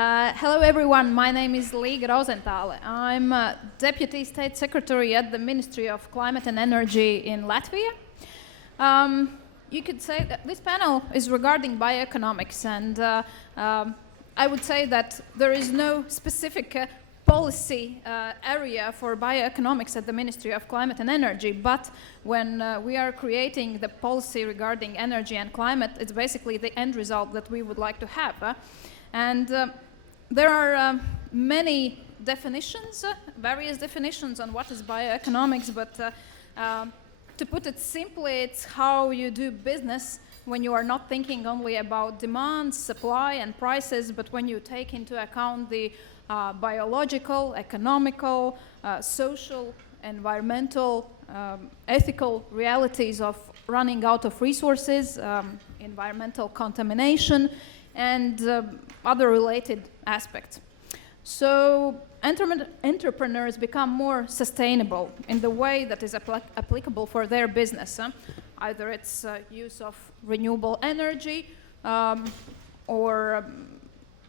Hello everyone, my name is Līga Rozentāle. I'm Deputy State Secretary at the Ministry of Climate and Energy in Latvia. You could say that this panel is regarding bioeconomics, and I would say that there is no specific policy area for bioeconomics at the Ministry of Climate and Energy, but when we are creating the policy regarding energy and climate, it's basically the end result that we would like to have. And there are many definitions, various definitions on what is bioeconomics, but to put it simply, it's how you do business when you are not thinking only about demand, supply, and prices, but when you take into account the biological, economical, social, environmental, ethical realities of running out of resources, environmental contamination, and other related aspects. So entrepreneurs become more sustainable in the way that is applicable for their business. Either it's use of renewable energy or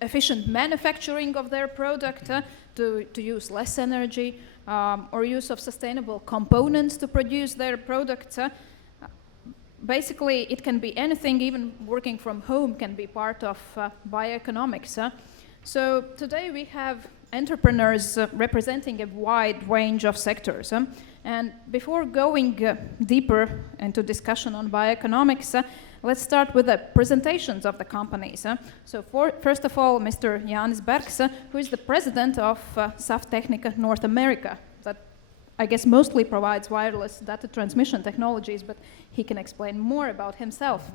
efficient manufacturing of their product to use less energy, or use of sustainable components to produce their products. Basically, it can be anything, even working from home can be part of bioeconomics. So today we have entrepreneurs representing a wide range of sectors. And before going deeper into discussion on bioeconomics, let's start with the presentations of the companies. So first of all, Mr. Jānis Bergs, who is the president of Saftechnika North America, that I guess mostly provides wireless data transmission technologies, but he can explain more about himself.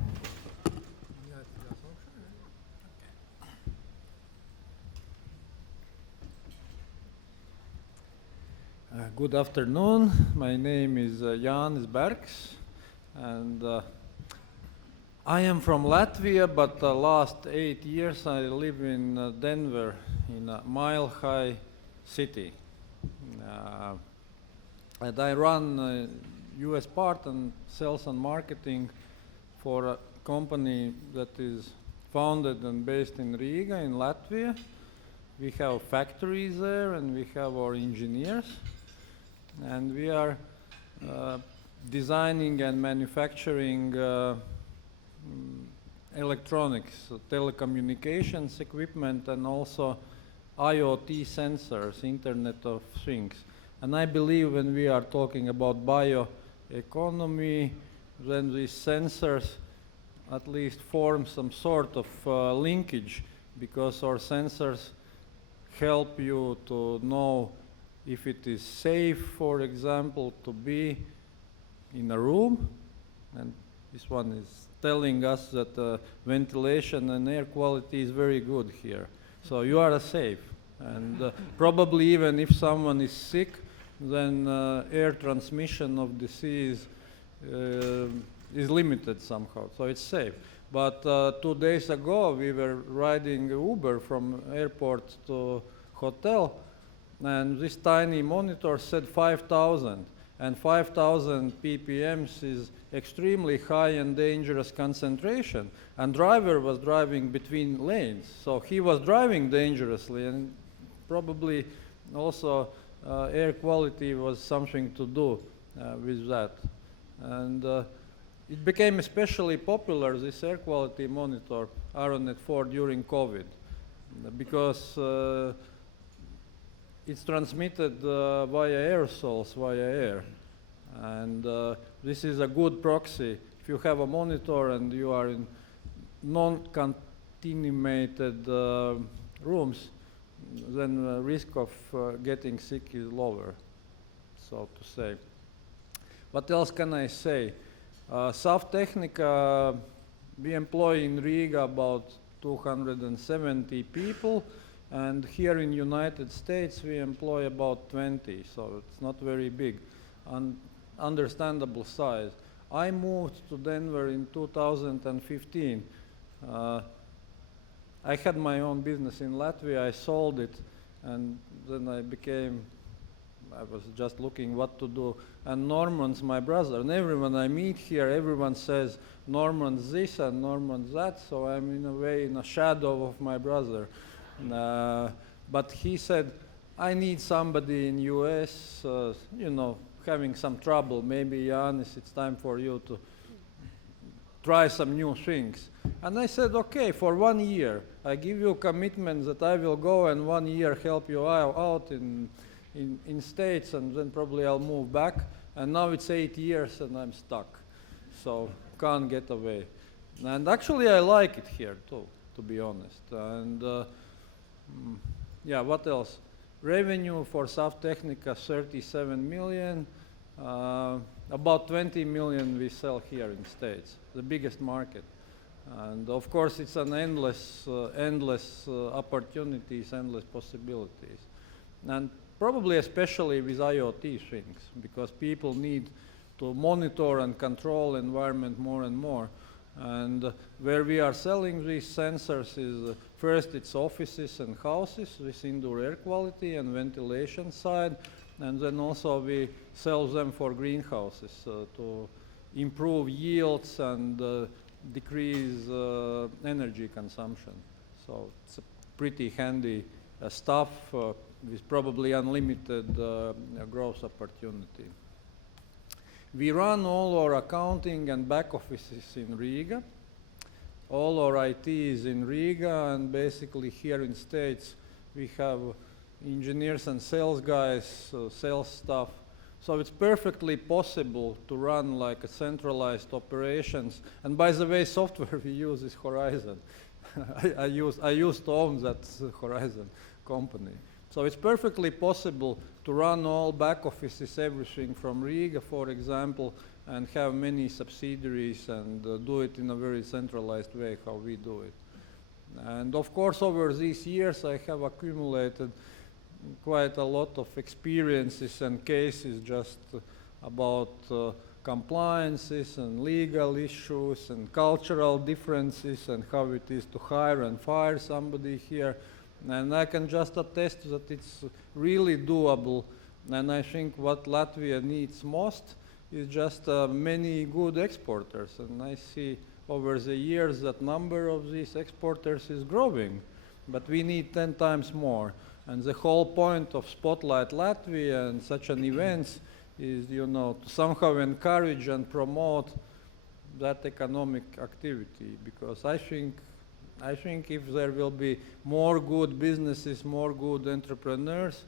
Good afternoon. My name is Jānis Bergs, and I am from Latvia, but the last 8 years I live in Denver, in a mile-high city. And I run US part and sales and marketing for a company that is founded and based in Riga, in Latvia. We have factories there, and we have our engineers. And we are designing and manufacturing electronics, telecommunications equipment, and also IoT sensors, Internet of Things. And I believe when we are talking about bioeconomy, then these sensors at least form some sort of linkage, because our sensors help you to know if it is safe, for example, to be in a room. And this one is telling us that ventilation and air quality is very good here. So you are safe. And probably even if someone is sick, then air transmission of disease is limited somehow, so it's safe. But 2 days ago, we were riding Uber from airport to hotel, and this tiny monitor said 5,000, and 5,000 ppms is extremely high and dangerous concentration, and driver was driving between lanes, so he was driving dangerously, and probably also air quality was something to do with that. And it became especially popular, this air quality monitor, Aeronet 4, during COVID, because it's transmitted via aerosols, via air. And this is a good proxy. If you have a monitor and you are in non-contaminated rooms, then the risk of getting sick is lower, so to say. What else can I say? Saftechnika, we employ in Riga about 270 people, and here in United States we employ about 20, so it's not very big, understandable size. I moved to Denver in 2015. I had my own business in Latvia, I sold it, and then I was just looking what to do. And Norman's my brother, and everyone I meet here, everyone says Norman's this and Norman's that, so I'm in a way in a shadow of my brother. But he said, I need somebody in US, you know, having some trouble. Maybe, Yanis, it's time for you to try some new things. And I said, okay, for 1 year, I give you a commitment that I will go and 1 year help you out in States, and then probably I'll move back. And now it's 8 years and I'm stuck. So can't get away. And actually I like it here too, to be honest. And yeah, what else? Revenue for Softechnica, 37 million. About 20 million we sell here in States, the biggest market. And of course it's an endless opportunities, endless possibilities. And probably especially with IoT things, because people need to monitor and control environment more and more. And where we are selling these sensors is first it's offices and houses with indoor air quality and ventilation side, and then also we sell them for greenhouses to improve yields and decrease energy consumption. So it's a pretty handy stuff with probably unlimited growth opportunity. We run all our accounting and back offices in Riga. All our IT is in Riga, and basically here in States we have engineers and sales guys, sales staff. So it's perfectly possible to run like a centralized operations. And by the way, software we use is Horizon. I used to own that Horizon company. So it's perfectly possible to run all back offices, everything from Riga, for example, and have many subsidiaries and do it in a very centralized way how we do it. And of course, over these years, I have accumulated quite a lot of experiences and cases just about compliances and legal issues and cultural differences and how it is to hire and fire somebody here. And I can just attest that it's really doable. And I think what Latvia needs most is just many good exporters. And I see over the years that number of these exporters is growing. But we need 10 times more. And the whole point of Spotlight Latvia and such an events is, you know, to somehow encourage and promote that economic activity. Because I think if there will be more good businesses, more good entrepreneurs,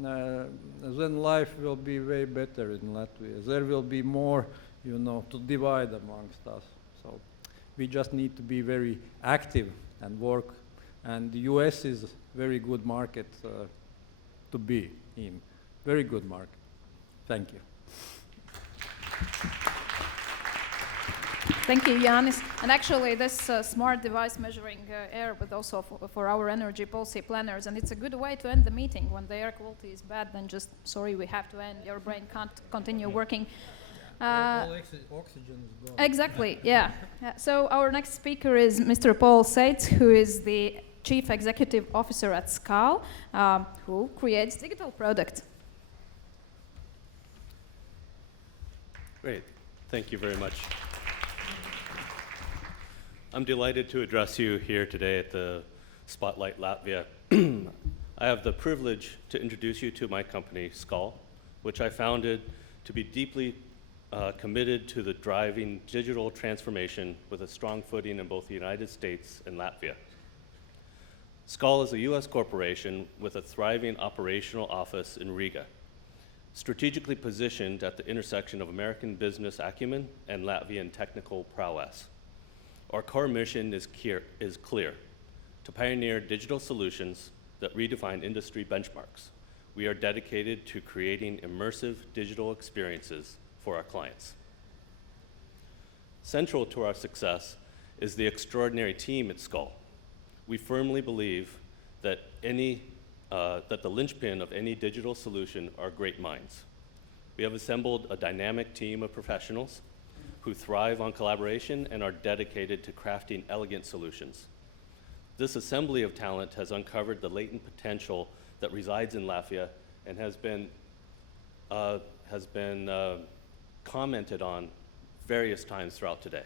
then life will be way better in Latvia. There will be more, you know, to divide amongst us. So we just need to be very active and work. And the US is a very good market to be in. Very good market. Thank you. Thank you, Yanis. And actually, this smart device measuring air, but also for our energy policy planners, and it's a good way to end the meeting. When the air quality is bad, then just, sorry, we have to end. Your brain can't continue working. All oxygen is gone. Exactly, yeah. So our next speaker is Mr. Paul Seitz, who is the Chief Executive Officer at SCAL, who creates digital products. Great. Thank you very much. I'm delighted to address you here today at the Spotlight Latvia. I have the privilege to introduce you to my company, SCAL, which I founded to be deeply committed to the driving digital transformation with a strong footing in both the United States and Latvia. SCAL is a US corporation with a thriving operational office in Riga, strategically positioned at the intersection of American business acumen and Latvian technical prowess. Our core mission is clear, to pioneer digital solutions that redefine industry benchmarks. We are dedicated to creating immersive digital experiences for our clients. Central to our success is the extraordinary team at SCAL. We firmly believe that the linchpin of any digital solution are great minds. We have assembled a dynamic team of professionals who thrive on collaboration and are dedicated to crafting elegant solutions. This assembly of talent has uncovered the latent potential that resides in Latvia and has been commented on various times throughout today.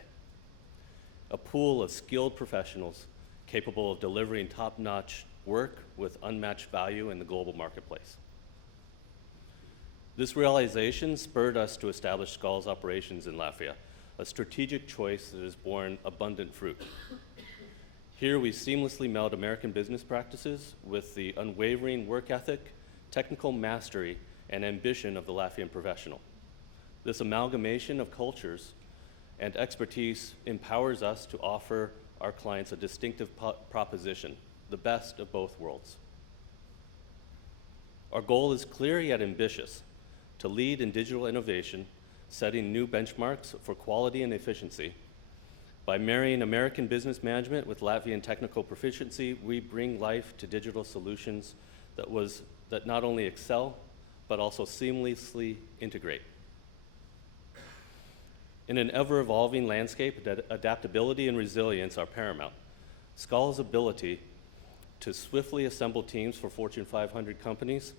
A pool of skilled professionals capable of delivering top-notch work with unmatched value in the global marketplace. This realization spurred us to establish Skull's operations in Latvia, a strategic choice that has borne abundant fruit. Here we seamlessly meld American business practices with the unwavering work ethic, technical mastery, and ambition of the Latvian professional. This amalgamation of cultures and expertise empowers us to offer our clients a distinctive proposition, the best of both worlds. Our goal is clear yet ambitious: to lead in digital innovation, setting new benchmarks for quality and efficiency. By marrying American business management with Latvian technical proficiency, we bring life to digital solutions that not only excel, but also seamlessly integrate. In an ever-evolving landscape, adaptability and resilience are paramount. Skull's ability to swiftly assemble teams for Fortune 500 companies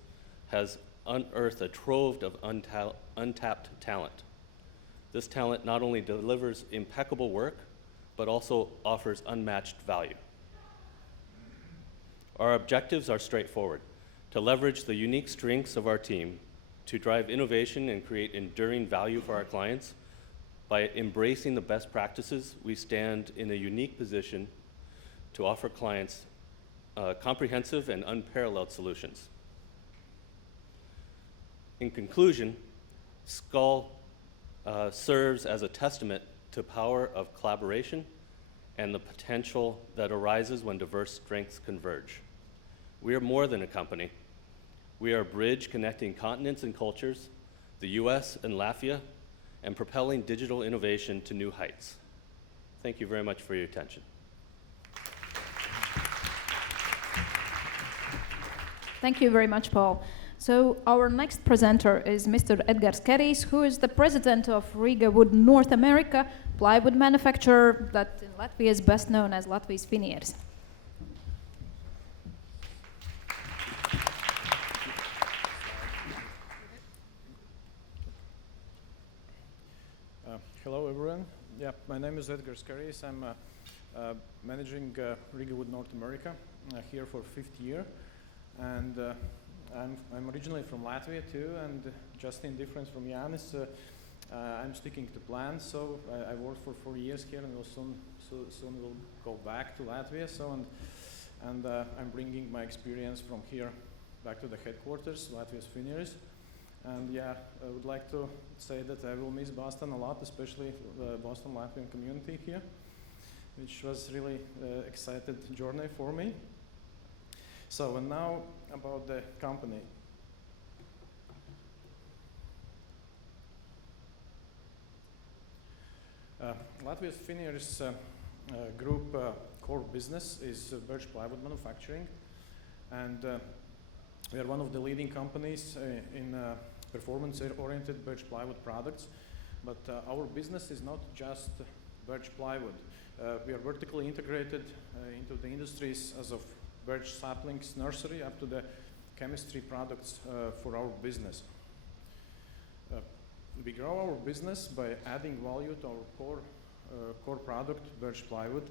has unearthed a trove of untapped talent. This talent not only delivers impeccable work, but also offers unmatched value. Our objectives are straightforward: to leverage the unique strengths of our team to drive innovation and create enduring value for our clients. By embracing the best practices, we stand in a unique position to offer clients comprehensive and unparalleled solutions. In conclusion, Skull serves as a testament to the power of collaboration and the potential that arises when diverse strengths converge. We are more than a company. We are a bridge connecting continents and cultures, the US and Latvia, and propelling digital innovation to new heights. Thank you very much for your attention. Thank you very much, Paul. So our next presenter is Mr. Edgars Kerijs, who is the president of Riga Wood North America, plywood manufacturer that in Latvia is best known as Latvijas Finieris. Hello, everyone. Yeah, my name is Edgars Kerijs. I'm managing Riga Wood North America here for 5th year, and I'm originally from Latvia too. And just in difference from Jānis, I'm sticking to plan. So I worked for 4 years here, and soon will go back to Latvia. So and I'm bringing my experience from here back to the headquarters, Latvijas Finieris. And yeah, I would like to say that I will miss Boston a lot, especially the Boston Latvian community here, which was really exciting journey for me. So, and now about the company. Latvijas Finieris group core business is birch plywood manufacturing, and we are one of the leading companies in performance-oriented birch plywood products, but our business is not just birch plywood. We are vertically integrated into the industries as of birch saplings nursery up to the chemistry products for our business. We grow our business by adding value to our core product, birch plywood,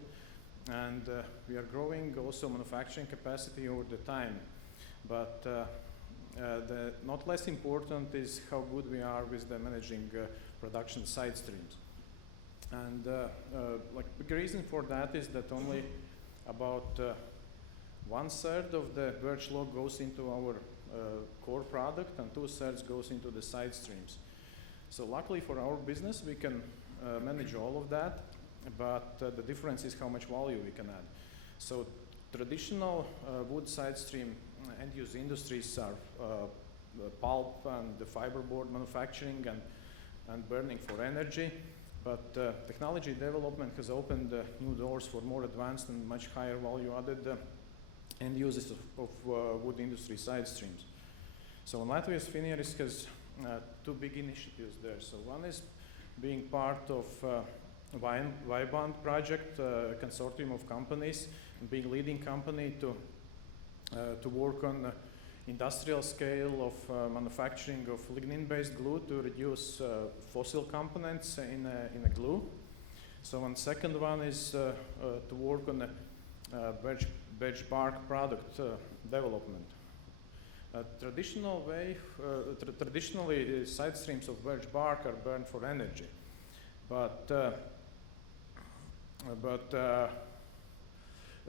and we are growing also manufacturing capacity over the time. But the not less important is how good we are with the managing production side streams. And like big reason for that is that only about 1/3 of the birch log goes into our core product, and 2/3 goes into the side streams. So luckily for our business, we can manage all of that, but the difference is how much value we can add. So traditional wood side stream end-use industries are pulp and the fiberboard manufacturing and burning for energy, but technology development has opened new doors for more advanced and much higher value-added end uses of wood industry side streams. So Latvijas Finieris has 2 big initiatives there. So one is being part of Vibond project, a consortium of companies, and being leading company to work on industrial scale of manufacturing of lignin-based glue to reduce fossil components in a glue. So, and second one is to work on birch bark product development. Traditionally, side streams of birch bark are burned for energy, but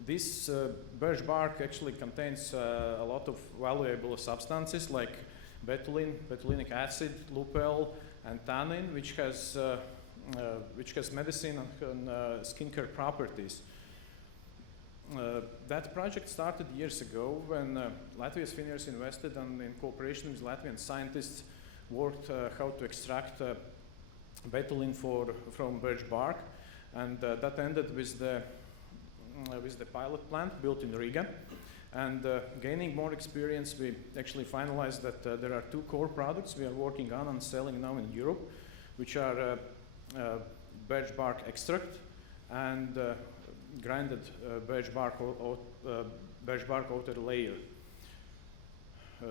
this birch bark actually contains a lot of valuable substances like betulinic acid, lupel, and tannin, which has medicine and skincare properties. That project started years ago when Latvia's Finniers invested and in cooperation with Latvian scientists worked how to extract betulin from birch bark, and that ended with the pilot plant built in Riga. And gaining more experience, we actually finalized that there are two core products we are working on and selling now in Europe, which are birch bark extract and grinded birch bark outer layer.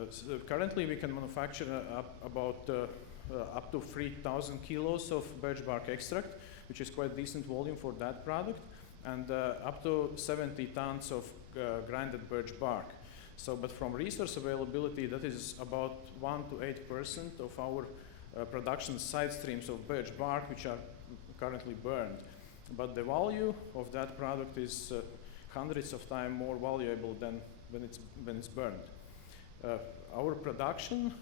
So currently, we can manufacture up to 3,000 kilos of birch bark extract, which is quite decent volume for that product, and up to 70 tons of grinded birch bark. So, but from resource availability, that is about 1 to 8% of our production side streams of birch bark, which are currently burned. But the value of that product is hundreds of times more valuable than when it's burned. Our production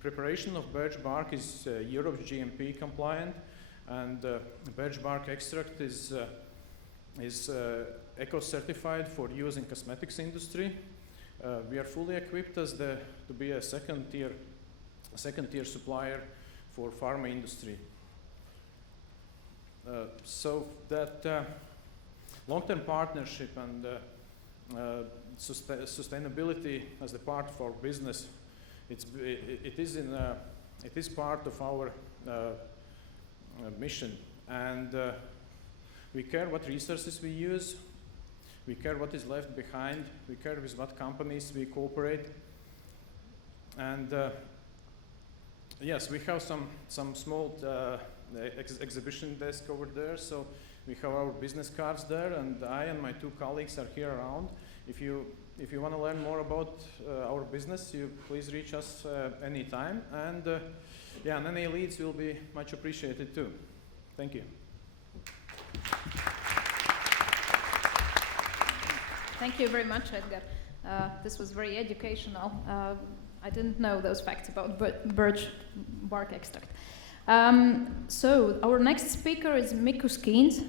preparation of birch bark is Europe's GMP compliant, and birch bark extract is eco-certified for use in cosmetics industry. We are fully equipped to be a second tier supplier for pharma industry. So that long-term partnership and sustainability as the part of our business, it is part of our mission, and we care what resources we use, we care what is left behind, we care with what companies we cooperate, and yes, we have some small exhibition desk over there, so we have our business cards there, and I and my two colleagues are here around. If you want to learn more about our business, you please reach us anytime, and yeah, and any leads will be much appreciated too. Thank you. Thank you very much, Edgar. This was very educational. I didn't know those facts about birch bark extract. So our next speaker is Mikko Skins.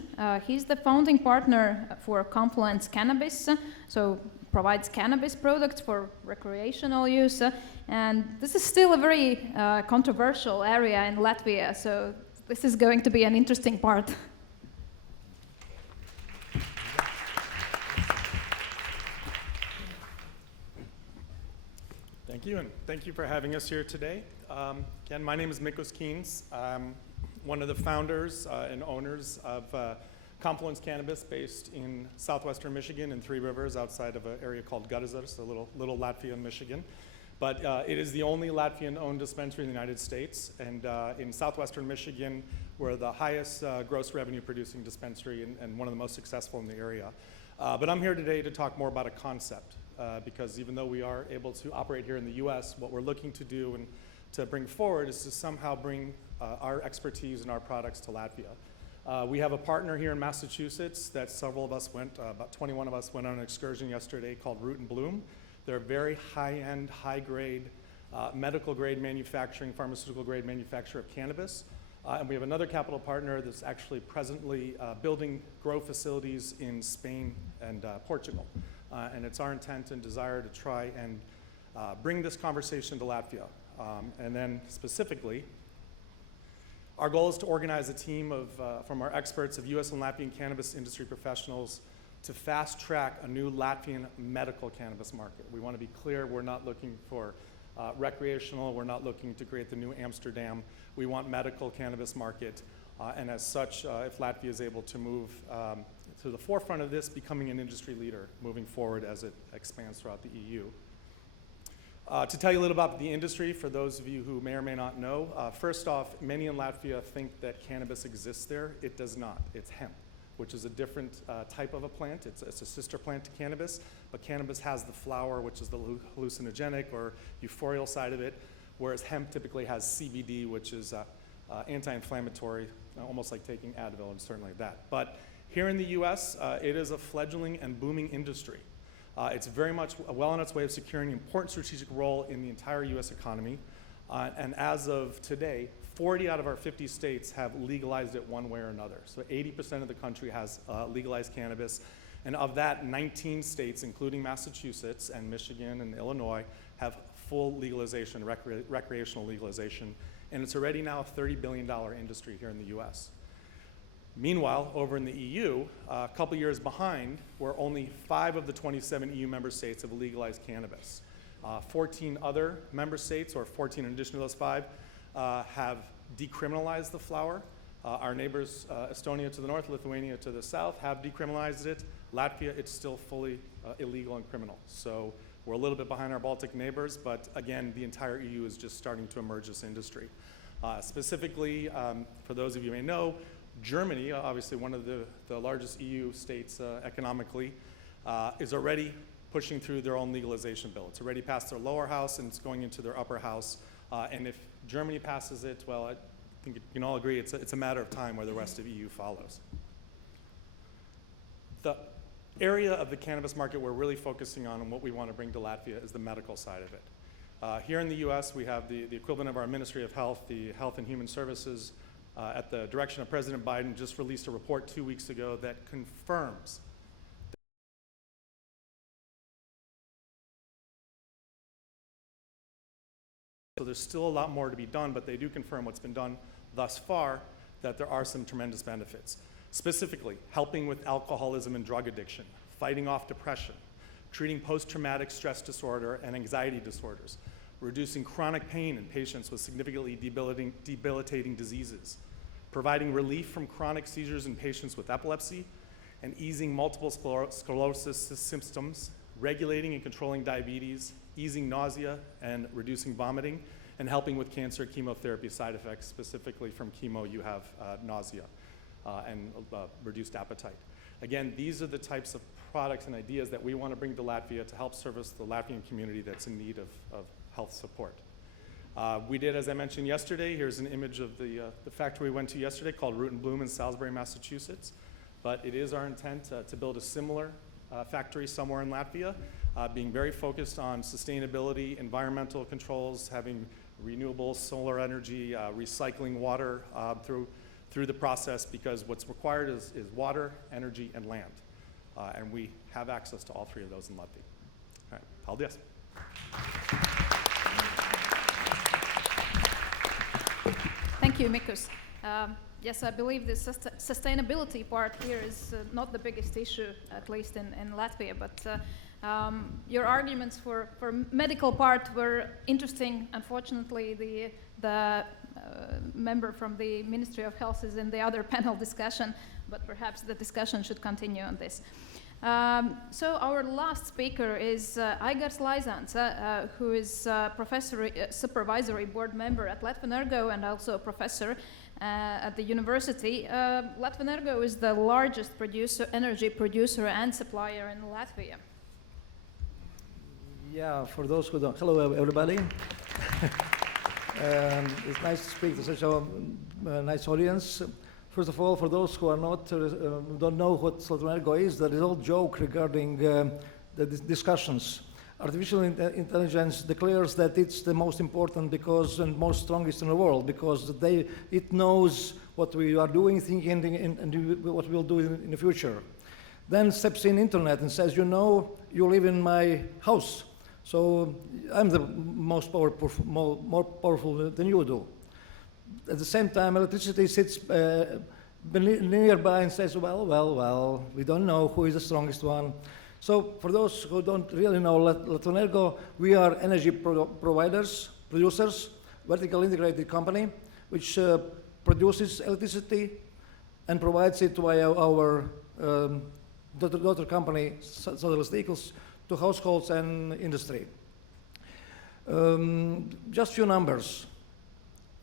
He's the founding partner for Confluence Cannabis, so provides cannabis products for recreational use. And this is still a very controversial area in Latvia, so this is going to be an interesting part. Thank you, and thank you for having us here today. Again, my name is Mikko Skins. I'm one of the founders and owners of Confluence Cannabis, based in southwestern Michigan in Three Rivers, outside of an area called Gudazars, a little Latvia in Michigan. But it is the only Latvian-owned dispensary in the United States, and in southwestern Michigan, we're the highest gross revenue producing dispensary and one of the most successful in the area. But I'm here today to talk more about a concept. Because even though we are able to operate here in the US, what we're looking to do and to bring forward is to somehow bring our expertise and our products to Latvia. We have a partner here in Massachusetts that several of us about 21 of us went on an excursion yesterday called Root and Bloom. They're a very high-end, high-grade, medical-grade manufacturing, pharmaceutical-grade manufacturer of cannabis. And we have another capital partner that's actually presently building grow facilities in Spain and Portugal. And it's our intent and desire to try and bring this conversation to Latvia. And then specifically, our goal is to organize a team from our experts of US and Latvian cannabis industry professionals to fast track a new Latvian medical cannabis market. We want to be clear, we're not looking for recreational, we're not looking to create the new Amsterdam. We want medical cannabis market. And as such, if Latvia is able to move to the forefront of this, becoming an industry leader moving forward as it expands throughout the EU. To tell you a little about the industry, for those of you who may or may not know, first off, many in Latvia think that cannabis exists there. It does not. It's hemp, which is a different type of a plant. It's a sister plant to cannabis, but cannabis has the flower, which is the hallucinogenic or euphorial side of it, whereas hemp typically has CBD, which is anti-inflammatory, almost like taking Advil and something like that. But here in the US, it is a fledgling and booming industry. It's very much well on its way of securing an important strategic role in the entire US economy. And as of today, 40 out of our 50 states have legalized it one way or another. So 80% of the country has legalized cannabis. And of that, 19 states, including Massachusetts and Michigan and Illinois, have full legalization, recreational legalization. And it's already now a $30 billion industry here in the US. Meanwhile, over in the EU, a couple years behind, where only 5 of the 27 EU member states have legalized cannabis. 14 other member states, or 14 in addition to those 5, have decriminalized the flower. Our neighbors, Estonia to the north, Lithuania to the south, have decriminalized it. Latvia, it's still fully illegal and criminal. So we're a little bit behind our Baltic neighbors, but again, the entire EU is just starting to emerge this industry. Specifically, for those of you who may know, Germany, obviously one of the largest EU states economically, is already pushing through their own legalization bill. It's already passed their lower house and it's going into their upper house. And if Germany passes it, well, I think you can all agree it's a matter of time where the rest of EU follows. The area of the cannabis market we're really focusing on and what we want to bring to Latvia is the medical side of it. Here in the US, we have the equivalent of our Ministry of Health, the Health and Human Services, at the direction of President Biden, just released a report 2 weeks ago that confirms so there's still a lot more to be done, but they do confirm what's been done thus far, that there are some tremendous benefits. Specifically, helping with alcoholism and drug addiction, fighting off depression, treating post-traumatic stress disorder and anxiety disorders, reducing chronic pain in patients with significantly debilitating diseases, providing relief from chronic seizures in patients with epilepsy, and easing multiple sclerosis symptoms, regulating and controlling diabetes, easing nausea and reducing vomiting, and helping with cancer chemotherapy side effects. Specifically from chemo, you have nausea and reduced appetite. Again, these are the types of products and ideas that we want to bring to Latvia to help service the Latvian community that's in need of health support. We did, as I mentioned yesterday, here's an image of the factory we went to yesterday called Root and Bloom in Salisbury, Massachusetts. But it is our intent to build a similar factory somewhere in Latvia, being very focused on sustainability, environmental controls, having renewable solar energy, recycling water through the process, because what's required is water, energy, and land. And we have access to all 3 of those in Latvia. All right, paldies. Thank you, Mikos. Yes, I believe the sustainability part here is not the biggest issue, at least in Latvia, but your arguments for medical part were interesting. Unfortunately, the member from the Ministry of Health is in the other panel discussion, but perhaps the discussion should continue on this. So our last speaker is Aigars Laizans, who is supervisory board member at Latvenergo and also a professor at the university. Latvenergo is the largest energy producer and supplier in Latvia. Yeah, for those who don't, hello everybody. It's nice to speak to such a nice audience. First of all, for those who are not don't know what Latvenergo is, there is an old joke regarding the discussions. Artificial intelligence declares that it's the most important and most strongest in the world because it knows what we are doing, thinking, and what we'll do in the future. Then steps in internet and says, you know, you live in my house, so I'm the most powerful, more powerful than you do. At the same time, electricity sits nearby and says, well, we don't know who is the strongest one. So for those who don't really know Latvenergo, we are energy producers, vertically integrated company, which produces electricity and provides it via our daughter company, Solar Vehicles, to households and industry. Just few numbers.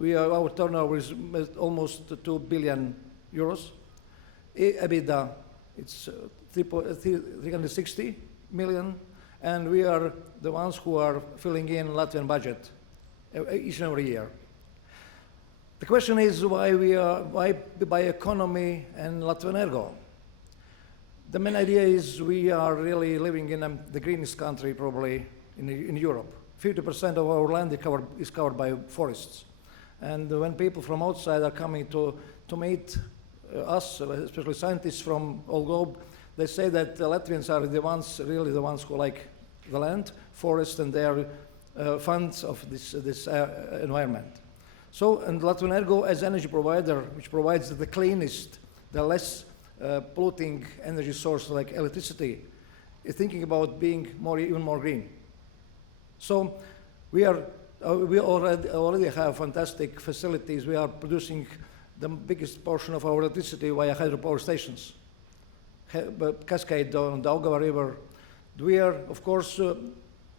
Our turnover is almost 2 billion euros. EBITDA, it's 360 million, and we are the ones who are filling in Latvian budget each and every year. The question is why BioEconomy and Latvenergo? The main idea is we are really living in the greenest country probably in Europe. 50% of our land is covered by forests. And when people from outside are coming to meet us, especially scientists from all globe, they say that the Latvians are really the ones who like the land, forest, and they are fans of this environment. So, and Latvenergo as energy provider, which provides the cleanest, the less polluting energy source like electricity, is thinking about being even more green. So we already have fantastic facilities. We are producing the biggest portion of our electricity via hydropower stations. Cascade on the Daugava River. We are, of course,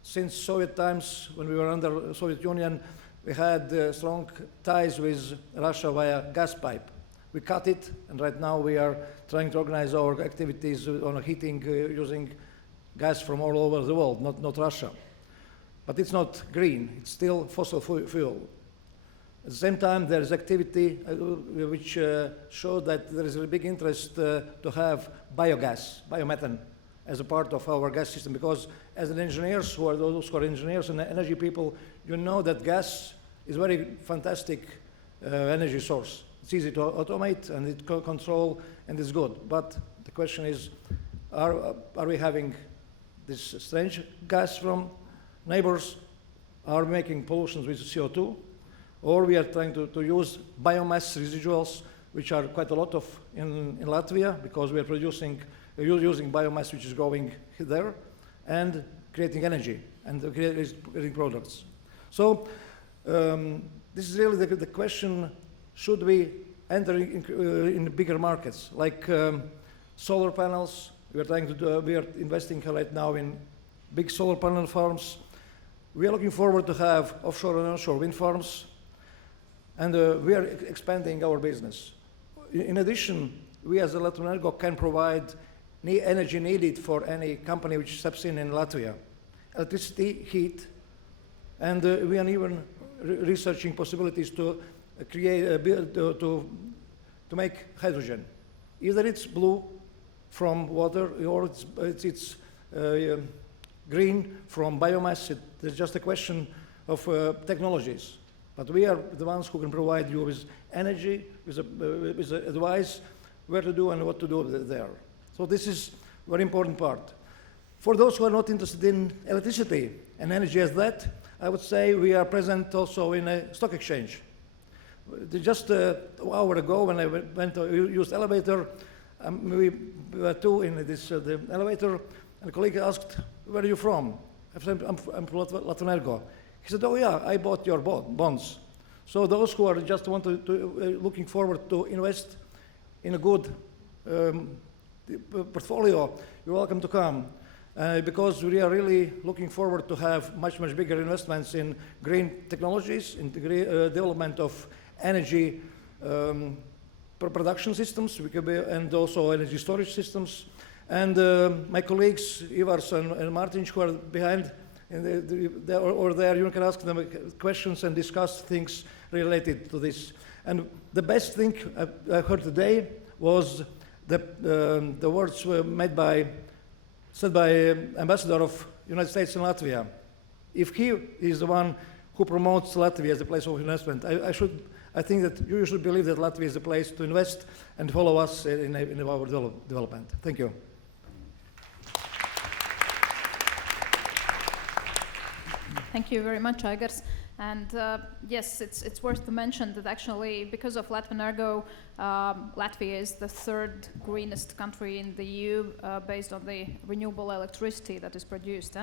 since Soviet times, when we were under Soviet Union, we had strong ties with Russia via gas pipe. We cut it, and right now we are trying to organize our activities on heating using gas from all over the world, not Russia. But it's not green, it's still fossil fuel. At the same time, there is activity which shows that there is a big interest to have biogas, biomethane, as a part of our gas system, because as an engineers, those who are engineers and energy people, you know that gas is a very fantastic energy source. It's easy to automate and it control and it's good. But the question is, are we having this strange gas from neighbors? Are we making pollutions with CO2? Or we are trying to use biomass residuals, which are quite a lot of in Latvia, because we are using biomass which is growing there, and creating energy and creating products. So this is really the question, should we enter in bigger markets, like solar panels? We are investing right now in big solar panel farms. We are looking forward to have offshore and onshore wind farms, and we are expanding our business. In addition, we as a Latvenergo can provide energy needed for any company which steps in Latvia. Electricity, heat, and we are even researching possibilities to create, to make hydrogen. Either it's blue from water, or it's green from biomass. It's just a question of technologies. But we are the ones who can provide you with energy, with advice, where to do and what to do there. So this is a very important part. For those who are not interested in electricity and energy as that, I would say we are present also in a stock exchange. Just an hour ago, when I went to use elevator, we were two in the elevator, and a colleague asked, "Where are you from?" I said, "I'm from Latvenergo." He said, "Oh yeah, I bought your bonds." So those who are just looking forward to invest in a good portfolio, you're welcome to come. Because we are really looking forward to have much bigger investments in green technologies, in the development of energy production systems, and also energy storage systems. And my colleagues, Ivars and Martin, who are behind, or there, you can ask them questions and discuss things related to this. And the best thing I heard today was the words were said by Ambassador of United States in Latvia. If he is the one who promotes Latvia as a place of investment, I think that you should believe that Latvia is a place to invest and follow us in our development. Thank you. Thank you very much, Aigars. And yes, it's worth to mention that actually, because of Latvenergo, Latvia is the third greenest country in the EU based on the renewable electricity that is produced.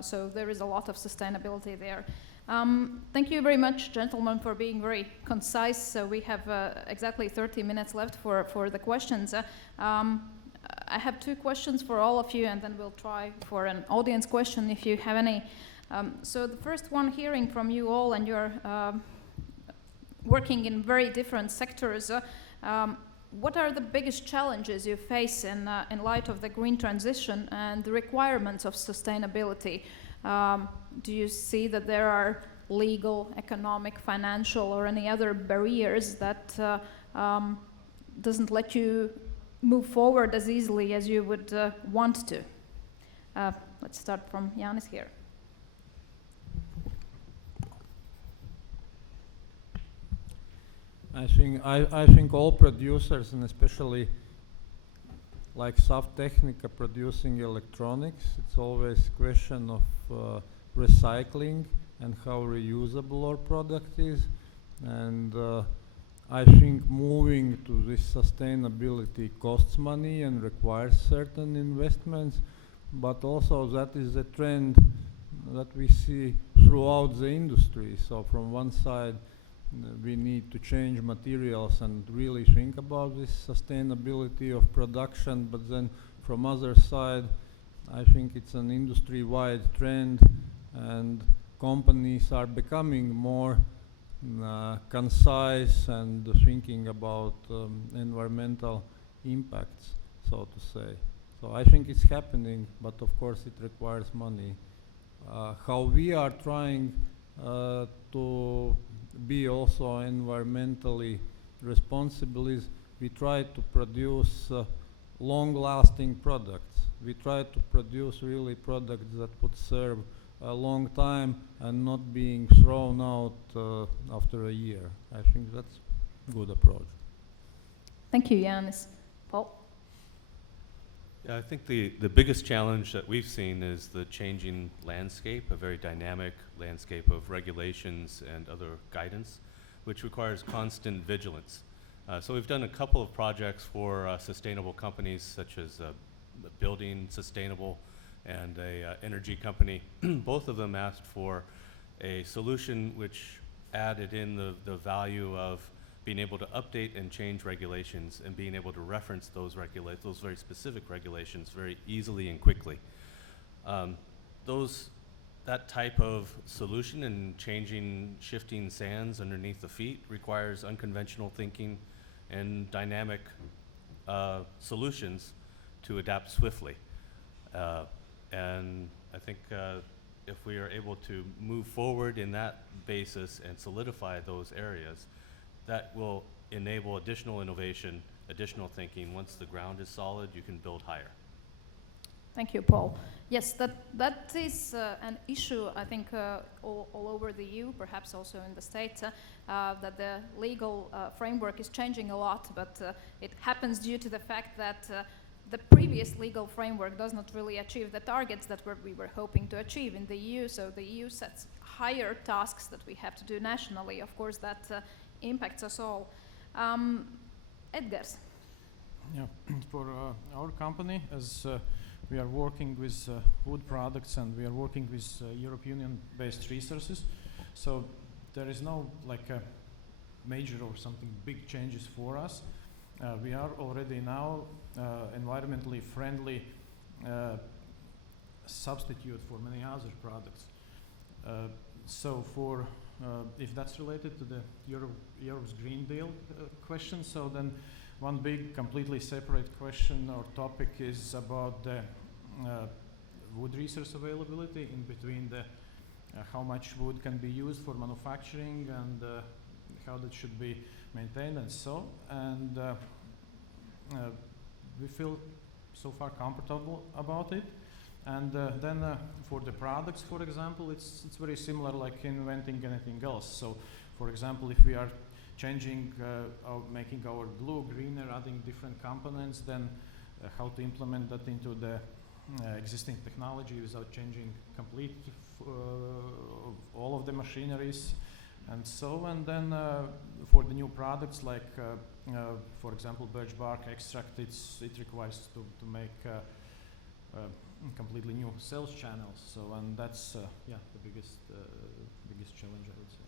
So there is a lot of sustainability there. Thank you very much, gentlemen, for being very concise. So we have exactly 30 minutes left for the questions. I have two questions for all of you, and then we'll try for an audience question if you have any. So the first one, hearing from you all, and you're working in very different sectors, what are the biggest challenges you face in light of the green transition and the requirements of sustainability? Do you see that there are legal, economic, financial, or any other barriers that doesn't let you move forward as easily as you would want to? Let's start from Jānis here. I think all producers, and especially like Softechnica producing electronics, it's always a question of recycling and how reusable our product is. And I think moving to this sustainability costs money and requires certain investments, but also that is a trend that we see throughout the industry. So from one side, we need to change materials and really think about this sustainability of production, but then from other side, I think it's an industry-wide trend, and companies are becoming more concise and thinking about environmental impacts, so to say. So I think it's happening, but of course it requires money. How we are trying to be also environmentally responsible is we try to produce long-lasting products. We try to produce really products that would serve a long time and not being thrown out after a year. I think that's a good approach. Thank you, Jānis. Paul? Yeah, I think the biggest challenge that we've seen is the changing landscape, a very dynamic landscape of regulations and other guidance, which requires constant vigilance. So we've done a couple of projects for sustainable companies, such as Building Sustainable and a energy company. Both of them asked for a solution which added in the value of being able to update and change regulations and being able to reference those very specific regulations very easily and quickly. That type of solution and shifting sands underneath the feet requires unconventional thinking and dynamic solutions to adapt swiftly. And I think if we are able to move forward in that basis and solidify those areas, that will enable additional innovation, additional thinking. Once the ground is solid, you can build higher. Thank you, Paul. Yes, that is an issue, I think, all over the EU, perhaps also in the States, that the legal framework is changing a lot, but it happens due to the fact that the previous legal framework does not really achieve the targets that we were hoping to achieve in the EU. So the EU sets higher tasks that we have to do nationally. Of course, that impacts us all. Edgars. Yeah, for our company, as we are working with wood products and we are working with European Union-based resources, so there is no like a major or something big changes for us. We are already now environmentally friendly substitute for many other products. So for if that's related to the Europe's Green Deal question, so then one big completely separate question or topic is about the wood resource availability in between the how much wood can be used for manufacturing and how that should be maintained and so. And we feel so far comfortable about it. And then for the products, for example, it's very similar like inventing anything else. So for example, if we are changing, making our glue greener, adding different components, then how to implement that into the existing technology without changing complete all of the machineries and so. And then for the new products like, for example, birch bark extract, it requires to make completely new sales channels. So, and that's yeah, the biggest challenge, I would say.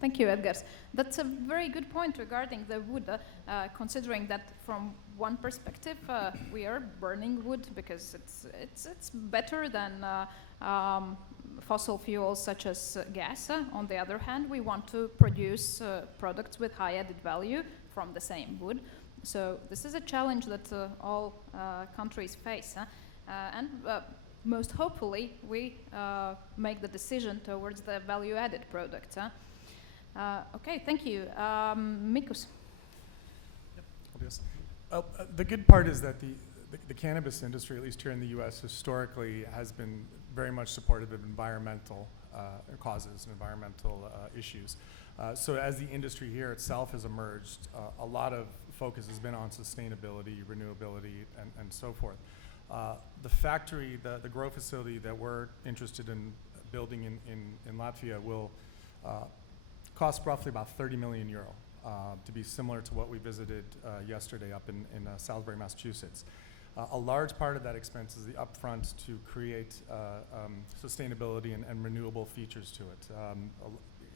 Thank you, Edgars. That's a very good point regarding the wood, considering that from one perspective we are burning wood because it's better than fossil fuels such as gas. On the other hand, we want to produce products with high added value from the same wood. So this is a challenge that all countries face, and most hopefully we make the decision towards the value-added products. Okay, thank you. Mikos. Yes. The good part is that the cannabis industry, at least here in the U.S., historically has been very much supportive of environmental causes and environmental issues. So as the industry here itself has emerged, a lot of focus has been on sustainability, renewability, and so forth. The factory, the grow facility that we're interested in building in Latvia will cost roughly about 30 million euro. To be similar to what we visited yesterday up in Salisbury, Massachusetts. A large part of that expense is the upfront to create sustainability and renewable features to it.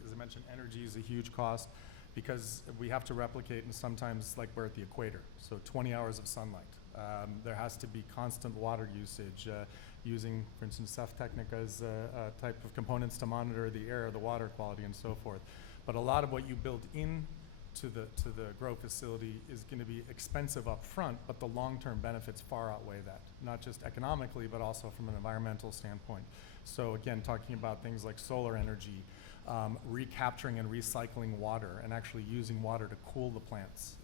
As I mentioned, energy is a huge cost because we have to replicate, and sometimes like we're at the equator, so 20 hours of sunlight. There has to be constant water usage, using, for instance, Technica's type of components to monitor the air, the water quality, and so forth. But a lot of what you build in to the grow facility is going to be expensive up front, but the long-term benefits far outweigh that, not just economically, but also from an environmental standpoint. So again, talking about things like solar energy, recapturing and recycling water, and actually using water to cool the plants.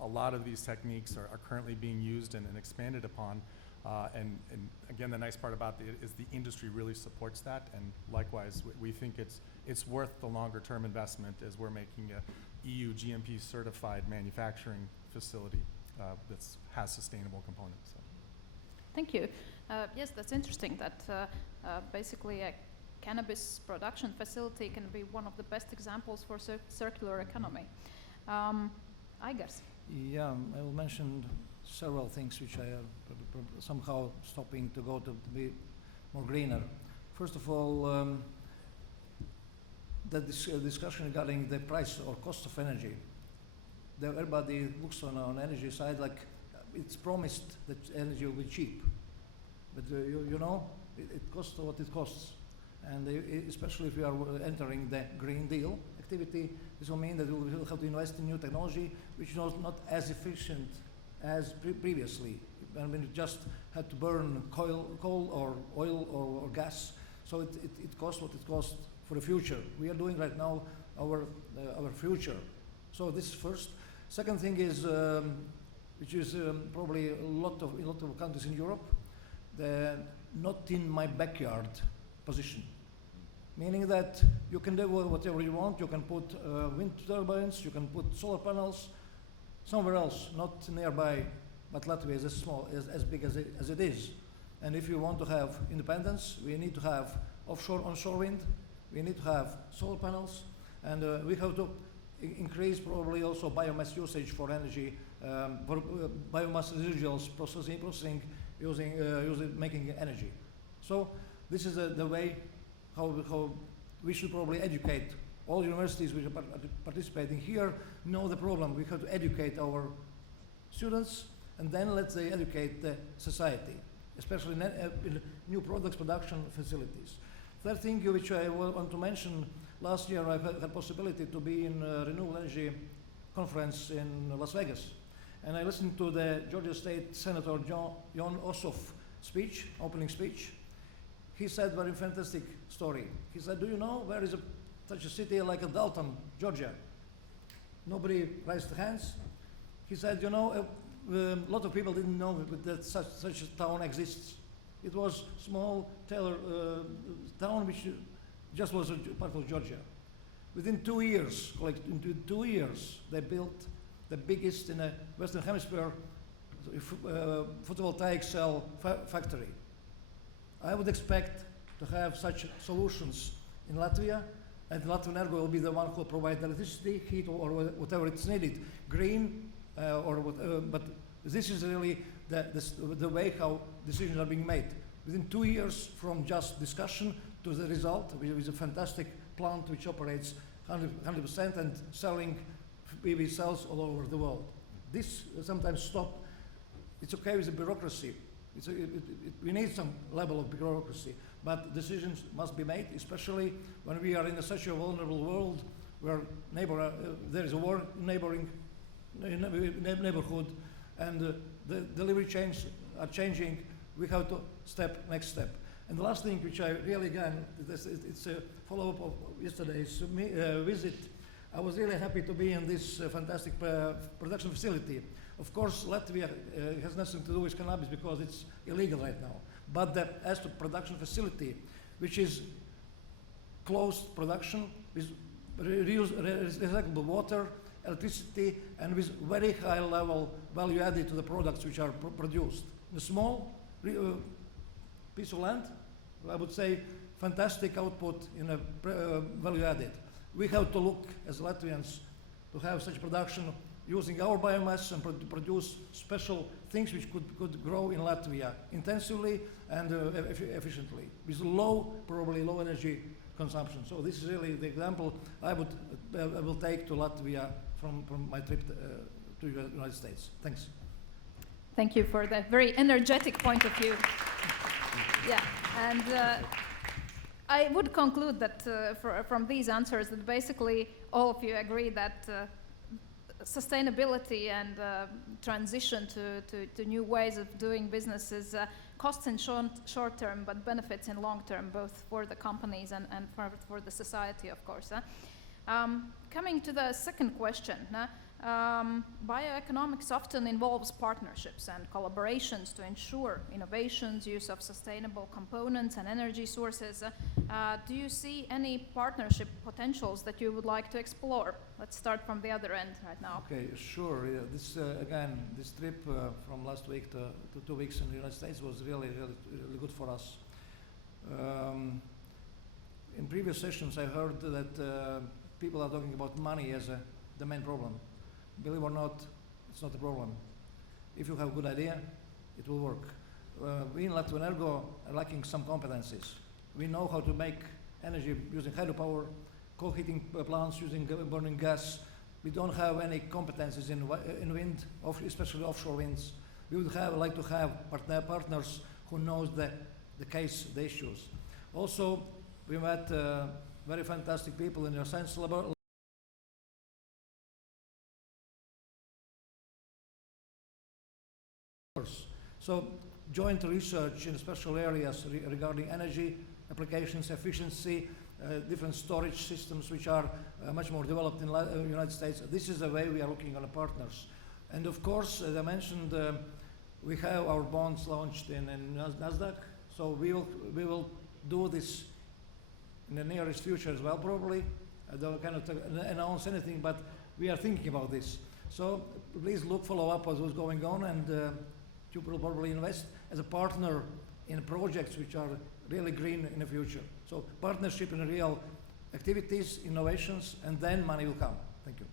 A lot of these techniques are currently being used and expanded upon, and again, the nice part about it is the industry really supports that, and likewise, we think it's worth the longer-term investment as we're making a EU GMP certified manufacturing facility that has sustainable components. So. Thank you. Yes, that's interesting that basically a cannabis production facility can be one of the best examples for circular economy. Igors. Yeah, I will mention several things which I are somehow stopping to go to be more greener. First of all, the discussion regarding the price or cost of energy. Everybody looks on energy side like it's promised that energy will be cheap, but you know it costs what it costs, and especially if we are entering the Green Deal activity, this will mean that we will have to invest in new technology which is not as efficient as previously, when we just had to burn coal or oil or gas. So it costs what it costs for the future. We are doing right now our future. So this is first. Second thing is, which is probably a lot of countries in Europe, the not in my backyard position. Meaning that you can do whatever you want. You can put wind turbines, you can put solar panels somewhere else, not nearby, but Latvia is as big as it is. And if you want to have independence, we need to have offshore, onshore wind. We need to have solar panels, and we have to increase probably also biomass usage for energy, for biomass residuals processing using making energy. So this is the way how we should probably educate all universities which are participating here. Know the problem. We have to educate our students, and then let's say educate the society, especially in new products production facilities. Third thing which I want to mention, last year I had possibility to be in a renewable energy conference in Las Vegas. And I listened to the Georgia State Senator John Ossoff's speech, opening speech. He said very fantastic story. He said, do you know where is such a city like Dalton, Georgia? Nobody raised their hands. He said, you know, a lot of people didn't know that such a town exists. It was small Taylor town which just was a part of Georgia. Within 2 years, they built the biggest in the Western Hemisphere photovoltaic cell factory. I would expect to have such solutions in Latvia, and Latvia Energo will be the one who will provide electricity, heat, or whatever it's needed, green, but this is really the way how decisions are being made. Within 2 years from just discussion to the result, which is a fantastic plant which operates 100% and selling PV cells all over the world. This sometimes stop. It's okay with the bureaucracy. We need some level of bureaucracy, but decisions must be made, especially when we are in such a vulnerable world where there is a war in neighboring neighborhood, and the delivery chains are changing. We have to next step. And the last thing, which I really, again, it's a follow-up of yesterday's visit. I was really happy to be in this fantastic production facility. Of course, Latvia has nothing to do with cannabis because it's illegal right now. But as to production facility, which is closed production with recyclable water, electricity, and with very high level value added to the products which are produced. The small piece of land, I would say, fantastic output in a value added. We have to look as Latvians to have such production using our biomass and to produce special things which could grow in Latvia intensively and efficiently with probably low energy consumption. So this is really the example I will take to Latvia from my trip to the United States. Thanks. Thank you for that very energetic point of view. Yeah, and I would conclude that from these answers that basically all of you agree that sustainability and transition to new ways of doing business is costs in short term but benefits in long term, both for the companies and for the society, of course. Coming to the second question, bioeconomics often involves partnerships and collaborations to ensure innovations, use of sustainable components and energy sources. Do you see any partnership potentials that you would like to explore? Let's start from the other end right now. Okay, sure. Yeah, this trip from last week to 2 weeks in the United States was really good for us. In previous sessions, I heard that people are talking about money as the main problem. Believe it or not, it's not a problem. If you have a good idea, it will work. We in Latvia Energo are lacking some competencies. We know how to make energy using hydropower, co-heating plants using burning gas. We don't have any competencies in wind, especially offshore winds. We would like to have partners who knows the issues. Also, we met very fantastic people in your science laboratory. So joint research in special areas regarding energy, applications, efficiency, different storage systems which are much more developed in the United States. This is the way we are looking on the partners. And of course, as I mentioned, we have our bonds launched in NASDAQ. So we will do this in the nearest future as well, probably. I don't cannot announce anything, but we are thinking about this. So please follow up what's going on, and you will probably invest as a partner in projects which are really green in the future. So partnership in real activities, innovations, and then money will come. Thank you.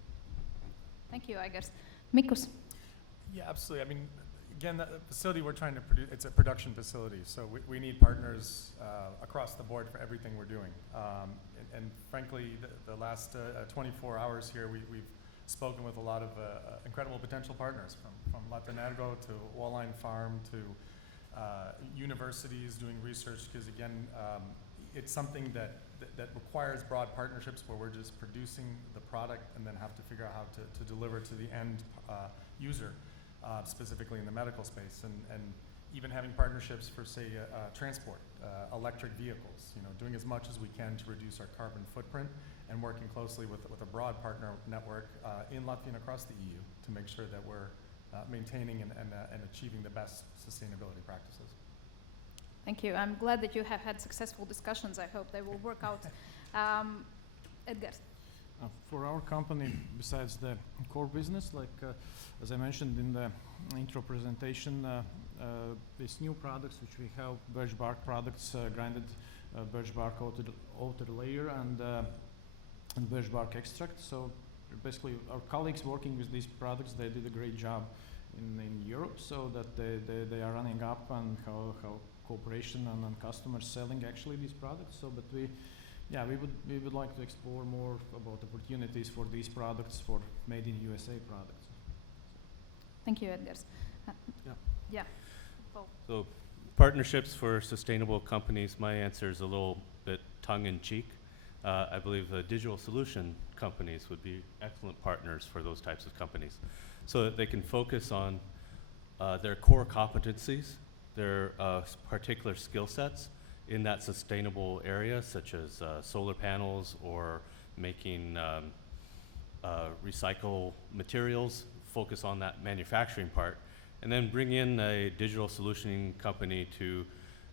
Thank you, I guess. Mikos. Yeah, absolutely. I mean, again, the facility we're trying to produce, it's a production facility, so we need partners across the board for everything we're doing. And frankly, the last 24 hours here, we've spoken with a lot of incredible potential partners, from Latvia Energo to Wallline Farm to universities doing research, because again, it's something that requires broad partnerships where we're just producing the product and then have to figure out how to deliver to the end user, specifically in the medical space, and even having partnerships for, say, transport, electric vehicles, doing as much as we can to reduce our carbon footprint, and working closely with a broad partner network in Latvia and across the EU to make sure that we're maintaining and achieving the best sustainability practices. Thank you. I'm glad that you have had successful discussions. I hope they will work out. Edgar. For our company, besides the core business, as I mentioned in the intro presentation, these new products which we have, birch bark products, grinded birch bark outer layer, and birch bark extract. So basically, our colleagues working with these products, they did a great job in Europe, so that they are running up on how cooperation and customers selling actually these products. So, but we would like to explore more about opportunities for these products, for made in USA products. Thank you, Edgar. Yeah. Paul. So, partnerships for sustainable companies. My answer is a little bit tongue-in-cheek. I believe digital solution companies would be excellent partners for those types of companies. so that they can focus on their core competencies, their particular skill sets in that sustainable area, such as solar panels or making recycle materials, focus on that manufacturing part, and then bring in a digital solutioning company to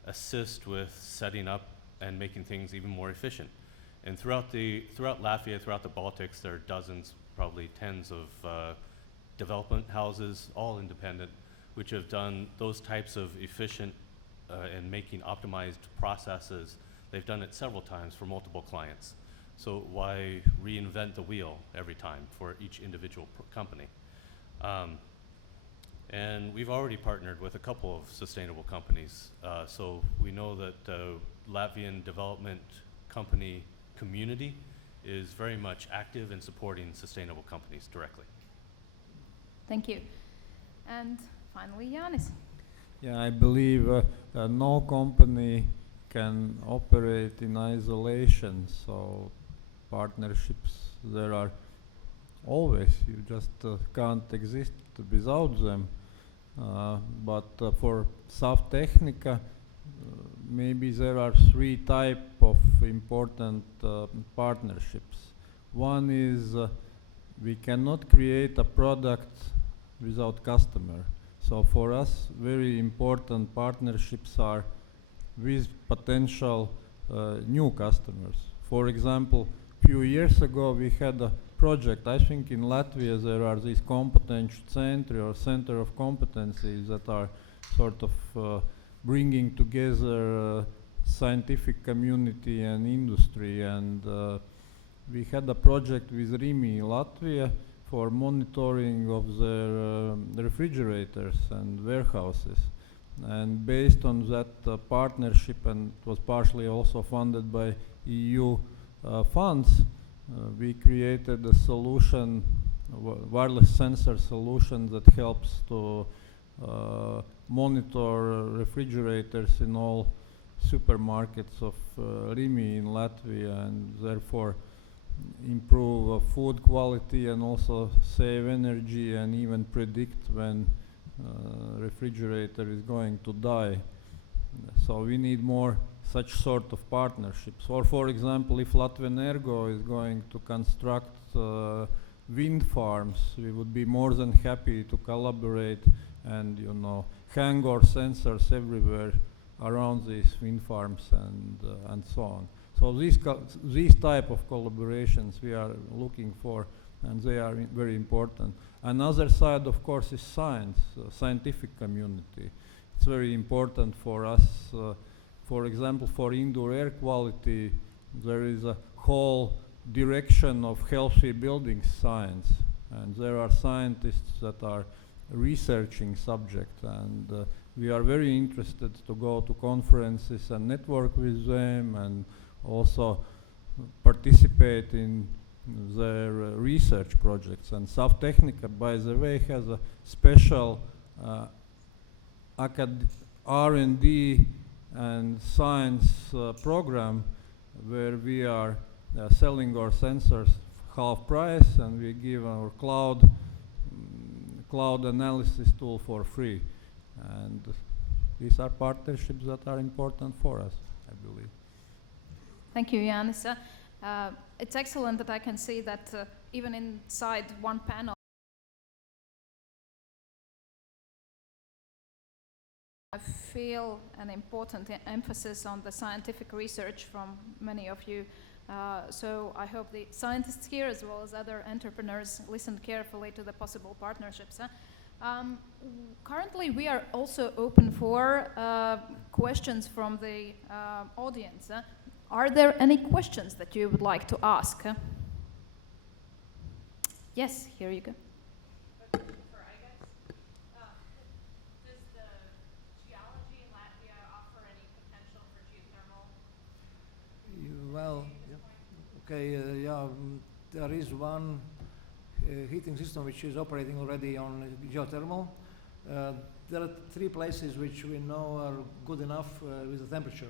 assist with setting up and making things even more efficient. And throughout Latvia, throughout the Baltics, there are dozens, probably tens of development houses, all independent, which have done those types of efficient and making optimized processes. They've done it several times for multiple clients. So why reinvent the wheel every time for each individual company? And we've already partnered with a couple of sustainable companies. So we know that Latvian development company community is very much active in supporting sustainable companies directly. Thank you. And finally, Jānis. Yeah, I believe no company can operate in isolation, so partnerships there are always. You just can't exist without them. But for Savtechnika, maybe there are three types of important partnerships. One is we cannot create a product without customer. So for us, very important partnerships are with potential new customers. For example, few years ago we had a project. I think in Latvia there are these competence center or center of competencies that are sort of bringing together scientific community and industry, and we had a project with Rimi Latvia for monitoring of their refrigerators and warehouses. And based on that partnership, and it was partially also funded by EU funds, we created a solution, wireless sensor solution that helps to monitor refrigerators in all supermarkets of Rimi in Latvia, and therefore improve food quality and also save energy and even predict when refrigerator is going to die. So we need more such sort of partnerships. Or for example, if Latvenergo is going to construct wind farms, we would be more than happy to collaborate and hang our sensors everywhere around these wind farms and so on. So these type of collaborations we are looking for, and they are very important. Another side, of course, is science, scientific community. It's very important for us. For example, for indoor air quality, there is a whole direction of healthy building science, and there are scientists that are researching subject, and we are very interested to go to conferences and network with them, and also participate in their research projects. And Savtechnika, by the way, has a special R&D and science program where we are selling our sensors half price, and we give our cloud analysis tool for free. And these are partnerships that are important for us, I believe. Thank you, Jānis. It's excellent that I can see that even inside one panel, I feel an important emphasis on the scientific research from many of you. So I hope the scientists here, as well as other entrepreneurs, listen carefully to the possible partnerships. Currently, we are also open for questions from the audience. Are there any questions that you would like to ask? Yes, here you go. For I guess, does the geology in Latvia offer any potential for geothermal? Well, there is one heating system which is operating already on geothermal. There are three places which we know are good enough with the temperature.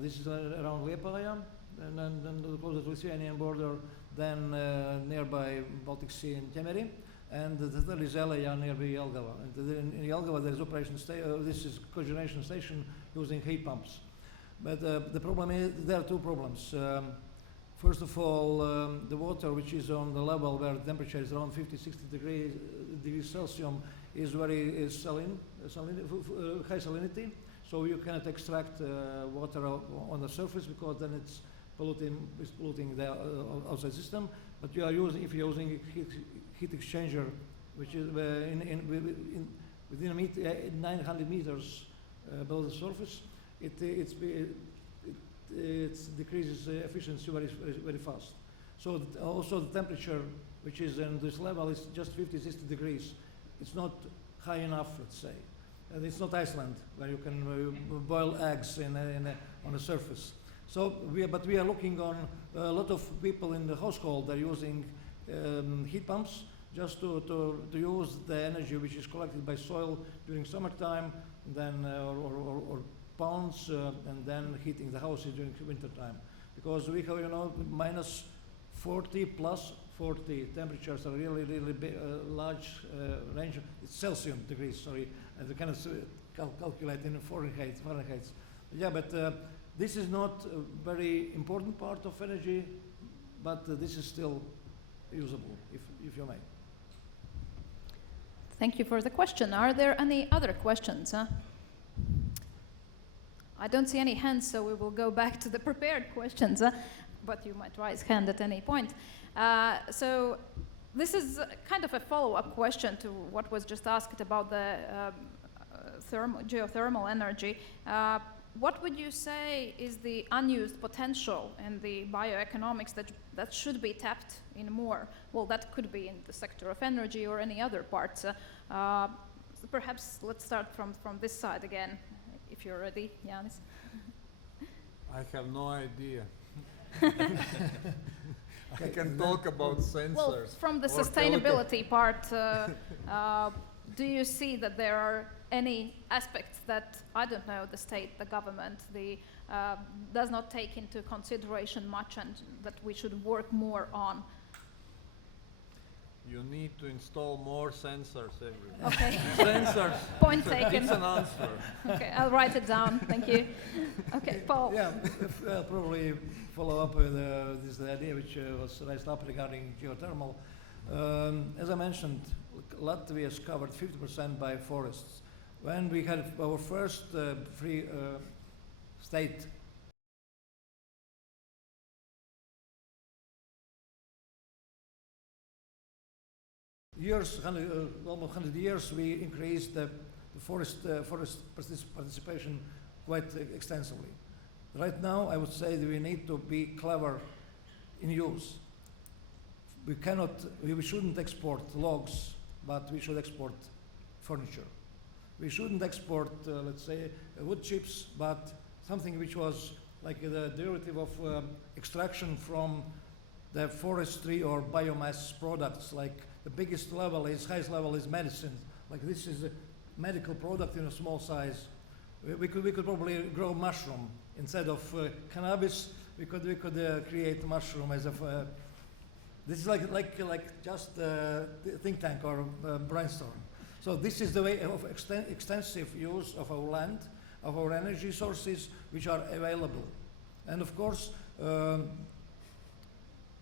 This is around Liepāja, and then closer to the Lithuanian border, then nearby Baltic Sea in Ķemeri, and the third is LACC near Jelgava. And in Jelgava there is this is cogeneration station using heat pumps. But the problem is, there are two problems. First of all, the water which is on the level where the temperature is around 50-60 degrees Celsius is very high salinity, so you cannot extract water on the surface because then it's polluting the outside system. But you are using, if you're using heat exchanger, which is within a meter, 900 meters below the surface, it decreases efficiency very fast. So also the temperature, which is in this level, is just 50-60 degrees. It's not high enough, let's say. And it's not Iceland, where you can boil eggs on the surface. So we are looking on a lot of people in the household. They're using heat pumps just to use the energy which is collected by soil during summertime, then or ponds, and then heating the houses during winter time. Because we have, minus 40 plus 40 temperatures are really big, large range. It's Celsius degrees, sorry, and we cannot calculate in Fahrenheit. Yeah, but this is not a very important part of energy, but this is still usable, if you may. Thank you for the question. Are there any other questions? I don't see any hands, so we will go back to the prepared questions, but you might raise hand at any point. So this is kind of a follow-up question to what was just asked about the geothermal energy. What would you say is the unused potential in the bioeconomics that should be tapped in more? Well, that could be in the sector of energy or any other parts. So perhaps let's start from this side again, if you're ready, Jānis. I have no idea. I can talk about sensors. Well, from the sustainability part, do you see that there are any aspects that, I don't know, the state, the government, does not take into consideration much and that we should work more on? You need to install more sensors everywhere. Okay. Sensors. Point taken. It's an answer. Okay, I'll write it down. Thank you. Okay, Paul. Yeah, I'll probably follow up with this idea which was raised up regarding geothermal. As I mentioned, Latvia is covered 50% by forests. When we had our first free state, almost 100 years, we increased the forest participation quite extensively. Right now, I would say that we need to be clever in use. We shouldn't export logs, but we should export furniture. We shouldn't export, let's say, wood chips, but something which was like the derivative of extraction from the forestry or biomass products. Like the highest level is medicine. Like this is a medical product in a small size. We could probably grow mushroom instead of cannabis. We could create mushroom as a. This is like just a think tank or brainstorm. So this is the way of extensive use of our land, of our energy sources, which are available. And of course, the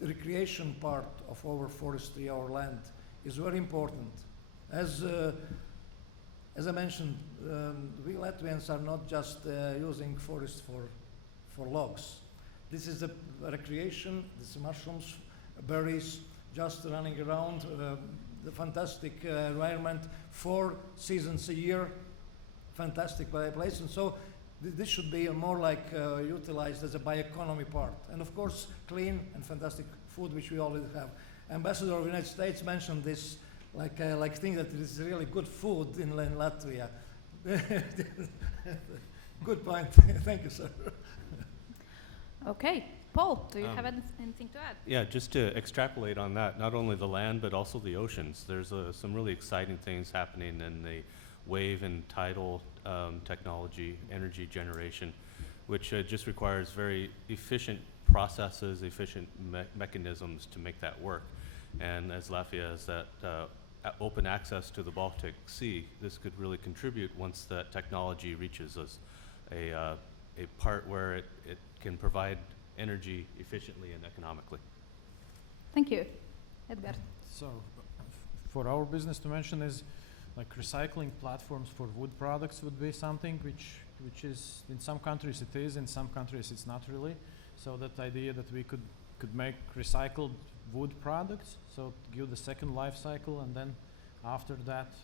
recreation part of our forestry, our land, is very important. As I mentioned, we Latvians are not just using forests for logs. This is a recreation, this mushrooms, berries, just running around, the fantastic environment, 4 seasons a year, fantastic place. And so this should be more like utilized as a bioeconomy part. And of course, clean and fantastic food, which we already have. Ambassador of the United States mentioned this, like thing that it is really good food in Latvia. Good point. Thank you, sir. Okay. Paul, do you have anything to add? Yeah, just to extrapolate on that, not only the land, but also the oceans. There's some really exciting things happening in the wave and tidal technology, energy generation, which just requires very efficient processes, efficient mechanisms to make that work. And as Latvia has that open access to the Baltic Sea, this could really contribute once that technology reaches us a part where it can provide energy efficiently and economically. Thank you. Edgar. So, for our business to mention is like recycling platforms for wood products would be something which is, in some countries it is, in some countries it's not really. So that idea that we could make recycled wood products, so give the second life cycle, and then after that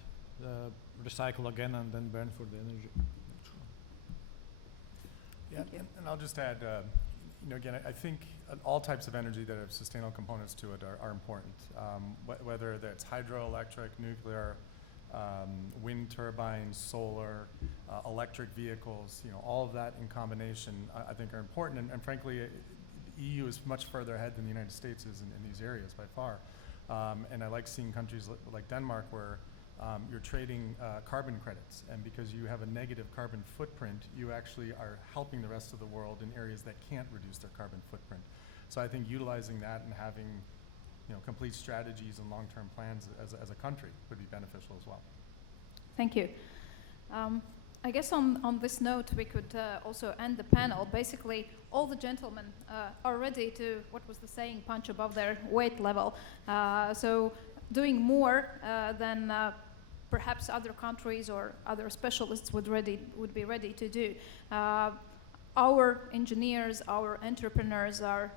recycle again and then burn for the energy. Yeah, and I'll just add, you know, again, I think all types of energy that have sustainable components to it are important. Whether that's hydroelectric, nuclear, wind turbines, solar, electric vehicles, you know, all of that in combination, I think are important. And frankly, the EU is much further ahead than the United States is in these areas by far. And I like seeing countries like Denmark where you're trading carbon credits, and because you have a negative carbon footprint, you actually are helping the rest of the world in areas that can't reduce their carbon footprint. So I think utilizing that and having, you know, complete strategies and long-term plans as a country would be beneficial as well. Thank you. I guess on this note, we could also end the panel. Basically, all the gentlemen are ready to, what was the saying, punch above their weight level. So doing more than perhaps other countries or other specialists would be ready to do. Our engineers, our entrepreneurs are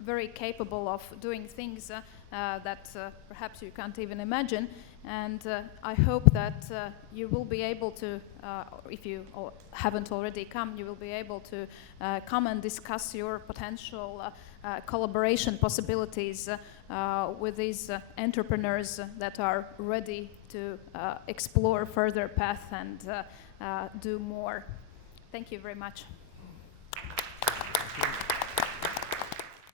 very capable of doing things that perhaps you can't even imagine. And I hope that you will be able to, if you haven't already come, you will be able to come and discuss your potential collaboration possibilities with these entrepreneurs that are ready to explore further path and do more. Thank you very much. Thank you.